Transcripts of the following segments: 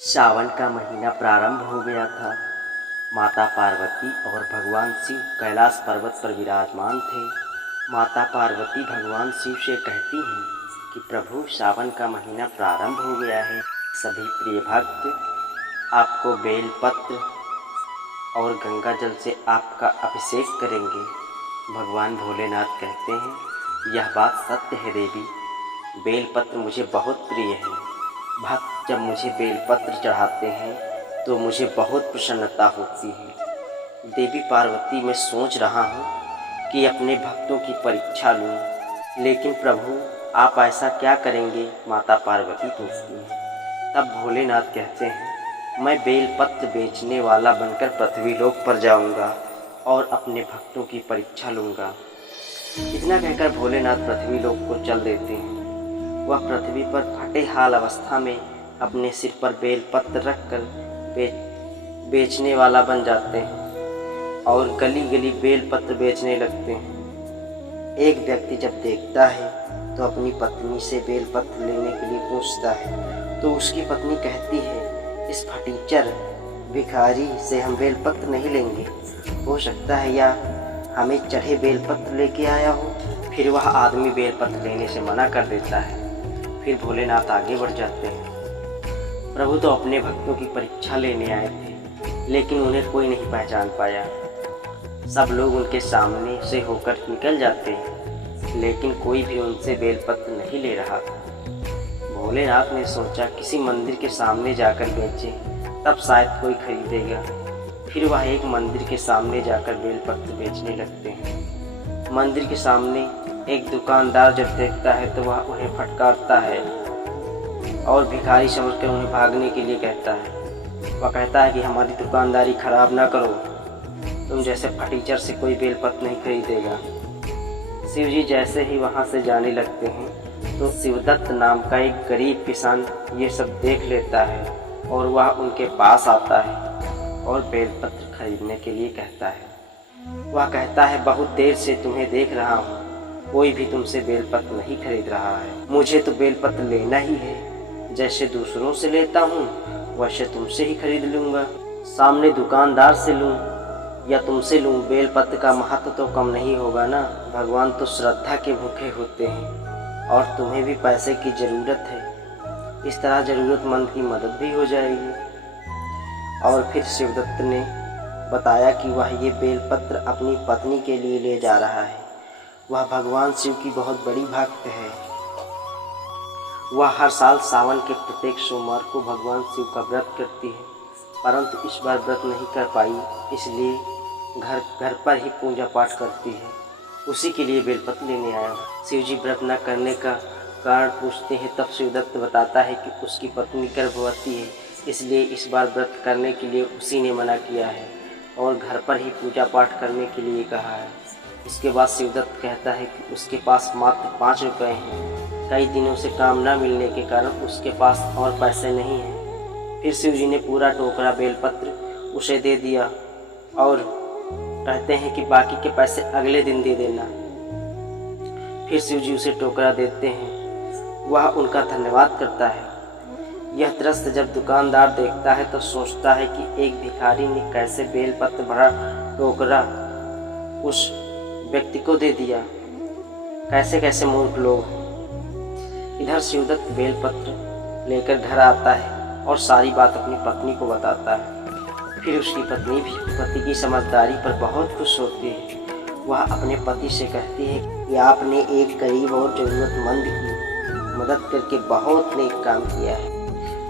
सावन का महीना प्रारंभ हो गया था। माता पार्वती और भगवान शिव कैलाश पर्वत पर विराजमान थे। माता पार्वती भगवान शिव से कहती हैं कि प्रभु, सावन का महीना प्रारंभ हो गया है। सभी प्रिय भक्त आपको बेलपत्र और गंगा जल से आपका अभिषेक करेंगे। भगवान भोलेनाथ कहते हैं, यह बात सत्य है देवी, बेलपत्र मुझे बहुत प्रिय है। भक्त जब मुझे बेलपत्र चढ़ाते हैं तो मुझे बहुत प्रसन्नता होती है। देवी पार्वती, मैं सोच रहा हूँ कि अपने भक्तों की परीक्षा लूँ, लेकिन प्रभु आप ऐसा क्या करेंगे? माता पार्वती पूछती हैं। तब भोलेनाथ कहते हैं, मैं बेलपत्र बेचने वाला बनकर पृथ्वी लोक पर जाऊंगा और अपने भक्तों की परीक्षा लूँगा। इतना कहकर भोलेनाथ पृथ्वी लोक को चल देते हैं। वह पृथ्वी पर फटे हाल अवस्था में अपने सिर पर बेलपत्र रखकर बेचने वाला बन जाते हैं और गली गली बेलपत्र बेचने लगते हैं। एक व्यक्ति जब देखता है तो अपनी पत्नी से बेलपत्र लेने के लिए पूछता है, तो उसकी पत्नी कहती है, इस फटीचर भिखारी से हम बेलपत्र नहीं लेंगे, हो सकता है या हमें चढ़े बेलपत्र लेके आया हो। फिर वह आदमी बेलपत्र लेने से मना कर देता है। फिर भोलेनाथ आगे बढ़ जाते हैं। प्रभु तो अपने भक्तों की परीक्षा लेने आए थे, लेकिन उन्हें कोई नहीं पहचान पाया। सब लोग उनके सामने से होकर निकल जाते हैं, लेकिन कोई भी उनसे बेलपत्र नहीं ले रहा था। भोलेनाथ ने सोचा किसी मंदिर के सामने जाकर बेचे, तब शायद कोई खरीदेगा। फिर वह एक मंदिर के सामने जाकर बेलपत्र बेचने लगते हैं। मंदिर के सामने एक दुकानदार जब देखता है तो वह उन्हें फटकारता है और भिखारी समझकर उन्हें भागने के लिए कहता है। वह कहता है कि हमारी दुकानदारी खराब ना करो, तुम जैसे फटीचर से कोई बेलपत्र नहीं खरीदेगा। शिव जी जैसे ही वहाँ से जाने लगते हैं तो शिवदत्त नाम का एक गरीब किसान ये सब देख लेता है और वह उनके पास आता है और बेलपत्र खरीदने के लिए कहता है। वह कहता है, बहुत देर से तुम्हें देख रहा हूँ, कोई भी तुमसे बेलपत्र नहीं खरीद रहा है। मुझे तो बेलपत्र लेना ही है, जैसे दूसरों से लेता हूँ वैसे तुमसे ही खरीद लूँगा। सामने दुकानदार से लूँ या तुमसे लूँ, बेलपत्र का महत्व तो कम नहीं होगा ना। भगवान तो श्रद्धा के भूखे होते हैं और तुम्हें भी पैसे की ज़रूरत है, इस तरह ज़रूरतमंद की मदद भी हो जाएगी। और फिर शिवदत्त ने बताया कि वह ये बेलपत्र अपनी पत्नी के लिए ले जा रहा है। वह भगवान शिव की बहुत बड़ी भक्त है। वह हर साल सावन के प्रत्येक सोमवार को भगवान शिव का व्रत करती है, परंतु इस बार व्रत नहीं कर पाई, इसलिए घर पर ही पूजा पाठ करती है। उसी के लिए बेलपत्र लेने आया हूँ। शिव जी व्रत न करने का कारण पूछते हैं, तब शिवदत्त बताता है कि उसकी पत्नी गर्भवती है, इसलिए इस बार व्रत करने के लिए उसी ने मना किया है और घर पर ही पूजा पाठ करने के लिए कहा है। इसके बाद शिवदत्त कहता है कि उसके पास मात्र 5 रुपये हैं। कई दिनों से काम न मिलने के कारण उसके पास और पैसे नहीं हैं। फिर शिव जी ने पूरा टोकरा बेलपत्र उसे दे दिया और कहते हैं कि बाकी के पैसे अगले दिन दे देना। फिर शिव जी उसे टोकरा देते हैं। वह उनका धन्यवाद करता है। यह दृश्य जब दुकानदार देखता है तो सोचता है कि एक भिखारी ने कैसे बेलपत्र भरा टोकरा उस व्यक्ति को दे दिया, कैसे कैसे मूर्ख लोग। इधर शिवदत्त बेलपत्र लेकर घर आता है और सारी बात अपनी पत्नी को बताता है। फिर उसकी पत्नी भी पति की समझदारी पर बहुत खुश होती है। वह अपने पति से कहती है कि आपने एक गरीब और ज़रूरतमंद की मदद करके बहुत नेक काम किया है।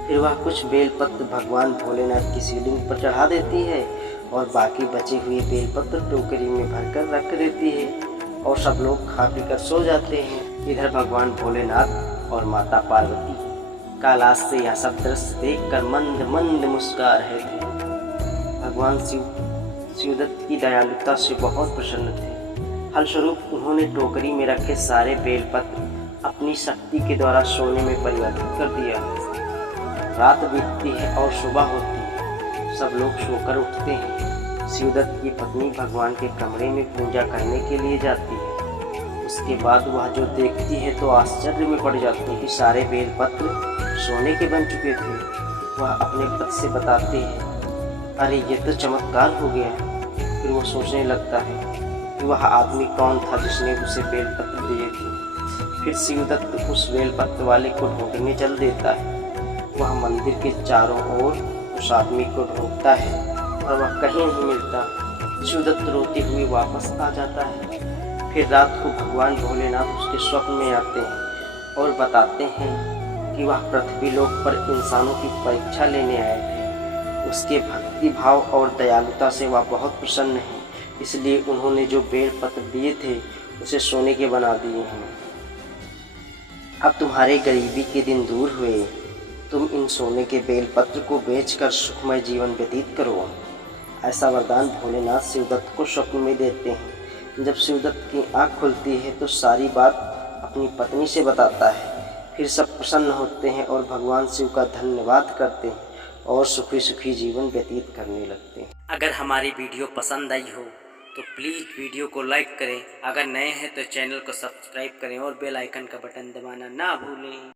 फिर वह कुछ बेलपत्र भगवान भोलेनाथ की शिवलिंग पर चढ़ा देती है और बाकी बचे हुए बेलपत्र टोकरी में भरकर रख देती है और सब लोग खा पी कर सो जाते हैं। इधर भगवान भोलेनाथ और माता पार्वती कैलाश से यह सब दृश्य देखकर मंद मंद मुस्कुरा रहे थे। भगवान शिवदत्त की दयालुता से बहुत प्रसन्न थे। फलस्वरूप उन्होंने टोकरी में रखे सारे बेलपत्र अपनी शक्ति के द्वारा सोने में परिवर्तित कर दिया। रात बीतती है और सुबह होती है। सब लोग सोकर उठते हैं। शिवदत्त की पत्नी भगवान के कमरे में पूजा करने के लिए जाती है। उसके बाद वह जो देखती है तो आश्चर्य में पड़ जाती है कि सारे बेलपत्र सोने के बन चुके थे। वह अपने पति से बताते हैं, अरे ये तो चमत्कार हो गया। फिर वो सोचने लगता है कि वह आदमी कौन था जिसने उसे बेलपत्र दिए थे। फिर शिवदत्त उस बेलपत्र वाले को ढूंढने चल देता है। वह मंदिर के चारों ओर उस आदमी को ढूंढता है और वह कहीं नहीं मिलता। शिवदत्त रोते हुए वापस आ जाता है। फिर रात को भगवान भोलेनाथ उसके स्वप्न में आते हैं और बताते हैं कि वह पृथ्वी लोक पर इंसानों की परीक्षा लेने आए थे। उसके भक्ति भाव और दयालुता से वह बहुत प्रसन्न है, इसलिए उन्होंने जो बेलपत्र दिए थे उसे सोने के बना दिए हैं। अब तुम्हारे गरीबी के दिन दूर हुए। तुम इन सोने के बेलपत्र को बेचकर सुखमय जीवन व्यतीत करो। ऐसा वरदान भोलेनाथ शिवदत्त को स्वप्न में देते हैं। जब शिवदत्त की आँख खुलती है तो सारी बात अपनी पत्नी से बताता है। फिर सब प्रसन्न होते हैं और भगवान शिव का धन्यवाद करते हैं और सुखी सुखी जीवन व्यतीत करने लगते हैं। अगर हमारी वीडियो पसंद आई हो तो प्लीज़ वीडियो को लाइक करें। अगर नए हैं तो चैनल को सब्सक्राइब करें और बेल आइकन का बटन दबाना ना भूलें।